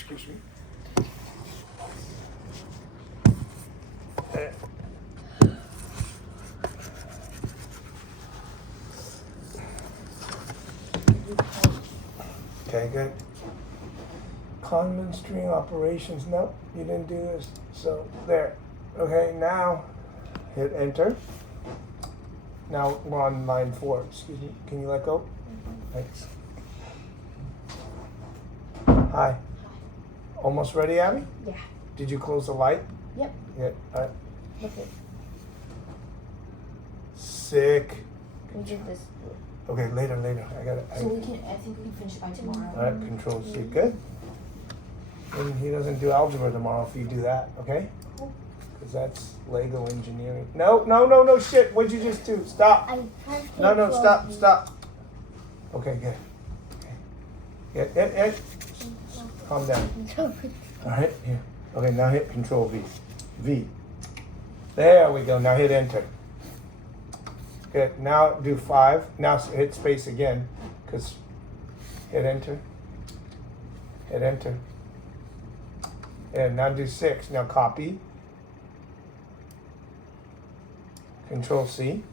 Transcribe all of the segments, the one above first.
excuse me. Okay, good. Conman string operations. Nope, you didn't do this. So there. Okay, now hit enter. Now we're on line 4. Excuse me. Can you let go? Thanks. Hi. Almost ready, Abby? Yeah. Did you close the light? Yep. Yeah. All right. Look it. Sick. We did this. Okay, later. I got it. So we can. I think we can finish by tomorrow. All right, Control C. Good. And he doesn't do algebra tomorrow if you do that, okay? Because that's Lego engineering. No, shit. What'd you just do? Stop. No, stop. Okay, good. Okay. Get. Calm down. All right, here. Okay, now hit Control V. V. There we go. Now hit enter. Good. Now do 5. Now hit space again, because hit enter. Hit enter. And now do 6. Now copy. Control C.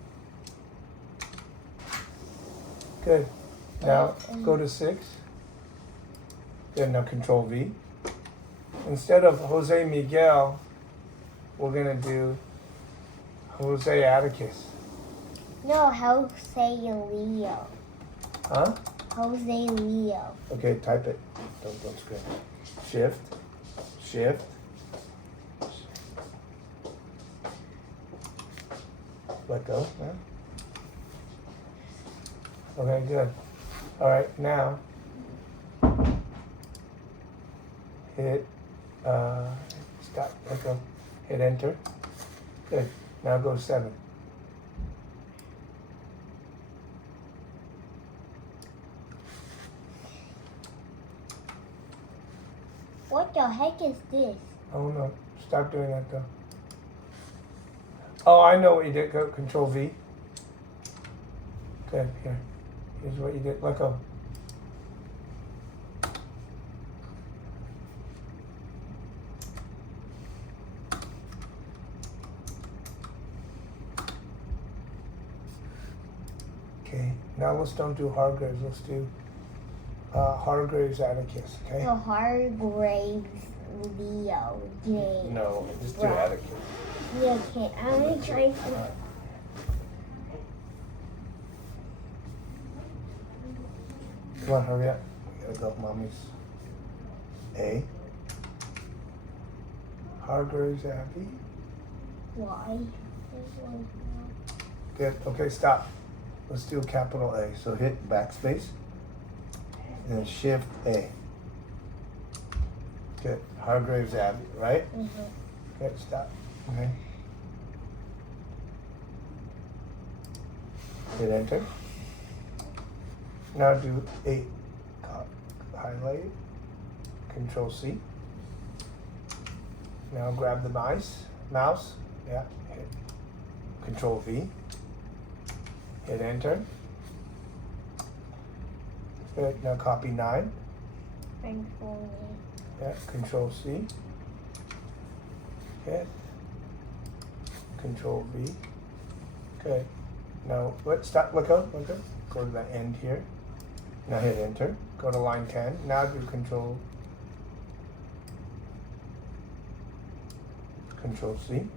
Good. Now go to 6. Good. Now Control V. Instead of Jose Miguel, we're gonna do Jose Atticus. No, Jose Leo. Huh? Jose Leo. Okay, type it. Don't scream. Shift. Let go. Yeah. Okay, good. All right, now hit stop. Let go. Hit enter. Good. Now go 7. What the heck is this? Oh no! Stop doing that though. Oh, I know what you did. Go Control V. Good. Here. Here's what you did. Let go. Okay. Now let's don't do Hargraves. Let's do Hargraves Atticus. Okay. The Hargraves Leo James. No, just do Atticus. Yeah, okay. I'm gonna try some. Come on, hurry up. We gotta go, mommy's. A. Hargraves Abbey. Why? Good. Okay, stop. Let's do a capital A. So hit backspace. And then Shift A. Good. Hargraves Abbey, right? Mm-hmm. Good. Stop. Okay. Hit enter. Now do 8. Highlight. Control C. Now grab the mouse. Yeah. Hit Control V. Hit enter. Good. Now copy 9. Yeah. Control C. Good. Control V. Good. Now stop. Let go. Go to the end here. Now hit enter. Go to line 10. Now do Control C.